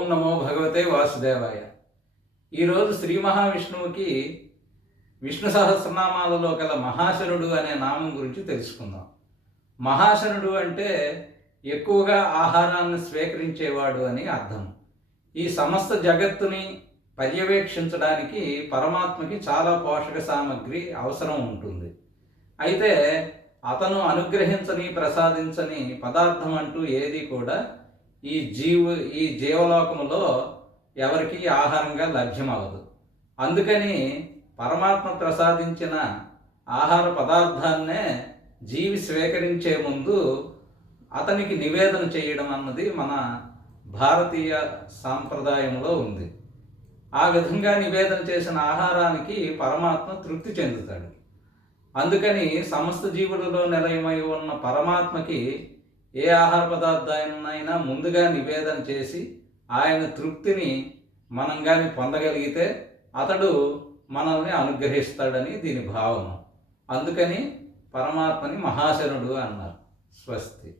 ఓం నమో భగవతే వాసుదేవాయ. ఈరోజు శ్రీ మహావిష్ణువుకి విష్ణు సహస్రనామాలలో గల మహాశనుడు అనే నామం గురించి తెలుసుకుందాం. మహాశనుడు అంటే ఎక్కువగా ఆహారాన్ని స్వీకరించేవాడు అని అర్థం. ఈ సమస్త జగత్తుని పర్యవేక్షించడానికి పరమాత్మకి చాలా పోషక సామగ్రి అవసరం ఉంటుంది. అయితే అతను అనుగ్రహించని ప్రసాదించని పదార్థం అంటూ ఏది కూడా ఈ జీవు ఈ జీవలోకములో ఎవరికి ఆహారంగా లభ్యమవదు అందుకని పరమాత్మ ప్రసాదించిన ఆహార పదార్థాన్నే జీవి స్వీకరించే ముందు అతనికి నివేదన చేయడం అన్నది మన భారతీయ సాంప్రదాయంలో ఉంది. ఆ విధంగా నివేదన చేసిన ఆహారానికి పరమాత్మ తృప్తి చెందుతాడు. అందుకని సమస్త జీవులలో నిలయమై ఉన్న పరమాత్మకి ఏ ఆహార పదార్థాన్నైనా ముందుగా నివేదన చేసి ఆయన తృప్తిని మనం కానీ పొందగలిగితే అతడు మనల్ని అనుగ్రహిస్తాడని దీని భావం అందుకని పరమాత్మని మహాశనుడు అన్నారు. స్వస్తి.